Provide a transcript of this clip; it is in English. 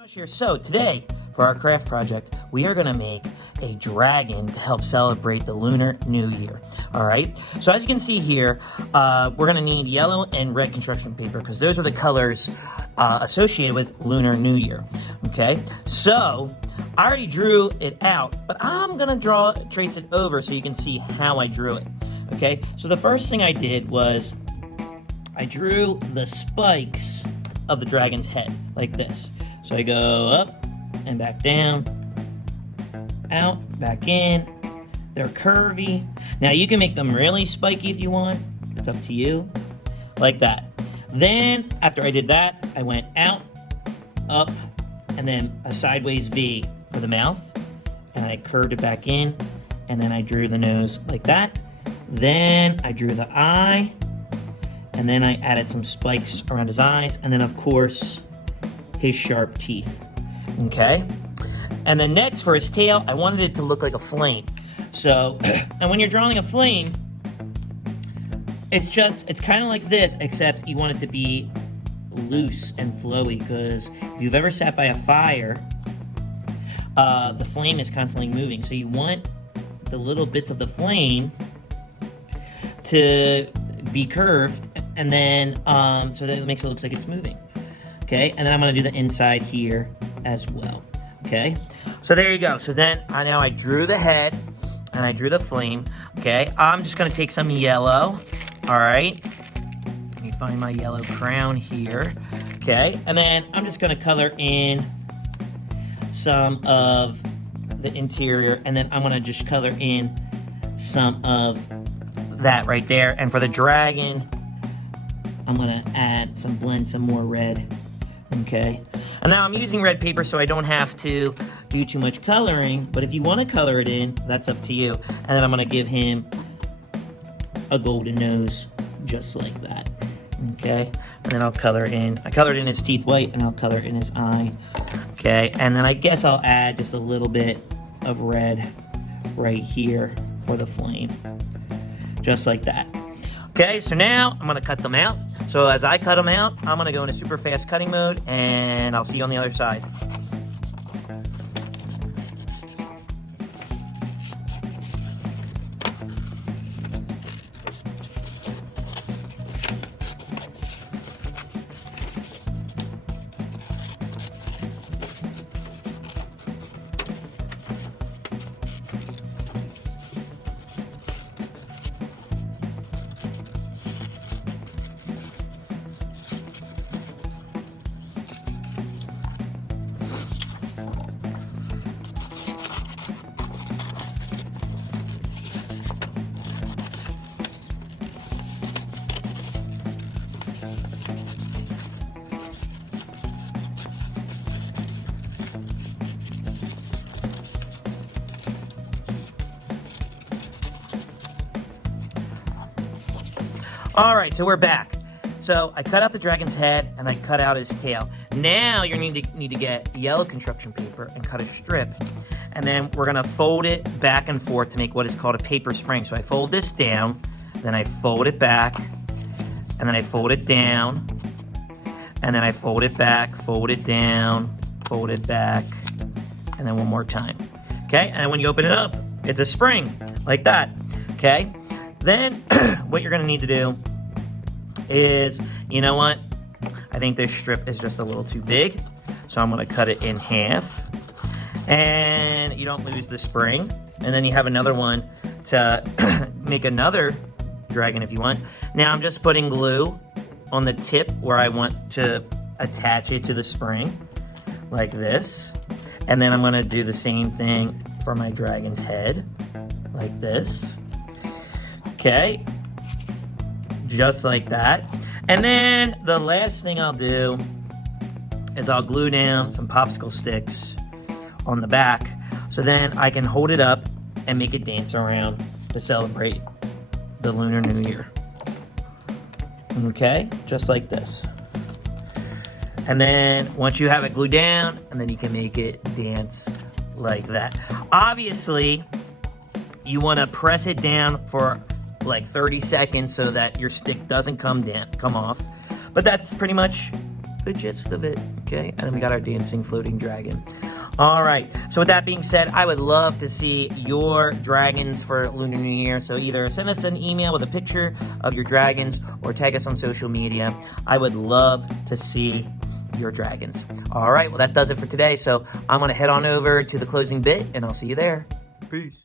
Mush here. So today, for our craft project, we are going to make a dragon to help celebrate the Lunar New Year. Alright, so as you can see here, we're going to need yellow and red construction paper because those are the colors associated with Lunar New Year. Okay, so I already drew it out, but I'm going to trace it over so you can see how I drew it. Okay, so the first thing I did was I drew the spikes of the dragon's head like this. So I go up and back down, out, back in. They're curvy. Now you can make them really spiky if you want. It's up to you. Like that. Then, after I did that, I went out, up, and then a sideways V for the mouth. And I curved it back in. And then I drew the nose like that. Then I drew the eye. And then I added some spikes around his eyes. And then, of course, his sharp teeth. Okay? And then next, for his tail, I wanted it to look like a flame. So, and when you're drawing a flame, it's kind of like this, except you want it to be loose and flowy, because if you've ever sat by a fire, the flame is constantly moving. So you want the little bits of the flame to be curved, and then, so that it makes it look like it's moving. Okay, and then I'm going to do the inside here as well. Okay, so there you go. So then now I drew the head and I drew the flame. Okay, I'm just going to take some yellow. All right, let me find my yellow crown here. Okay, and then I'm just going to color in some of the interior, and then I'm going to just color in some of that right there. And for the dragon, I'm going to blend some more red. Okay, and now I'm using red paper so I don't have to do too much coloring, but if you want to color it in, that's up to you. And then I'm going to give him a golden nose, just like that. Okay, and then I'll color in, I colored in his teeth white, and I'll color in his eye. Okay, and then I guess I'll add just a little bit of red right here for the flame, just like that. Okay, so now I'm going to cut them out. So as I cut them out, I'm going to go into super fast cutting mode, and I'll see you on the other side. Alright, so we're back. So I cut out the dragon's head and I cut out his tail. Now you're need to get yellow construction paper and cut a strip. And then we're going to fold it back and forth to make what is called a paper spring. So I fold this down, then I fold it back, and then I fold it down, and then I fold it back, fold it down, fold it back, and then one more time. Okay, and then when you open it up, it's a spring, like that. Okay, then what you're going to need to do is, you know what, I think this strip is just a little too big, so I'm going to cut it in half, and you don't lose the spring, and then you have another one to make another dragon if you want. Now I'm just putting glue on the tip where I want to attach it to the spring, like this, and then I'm going to do the same thing for my dragon's head, like this. Okay, just like that. And then the last thing I'll do is I'll glue down some popsicle sticks on the back, so then I can hold it up and make it dance around to celebrate the Lunar New Year. Okay, just like this. And then once you have it glued down, and then you can make it dance like that. Obviously, you want to press it down for like 30 seconds so that your stick doesn't come off. But that's pretty much the gist of it, okay? And then we got our dancing floating dragon. All right, so with that being said, I would love to see your dragons for Lunar New Year. So either send us an email with a picture of your dragons or tag us on social media. I would love to see your dragons. All right, well, that does it for today. So I'm going to head on over to the closing bit, and I'll see you there. Peace.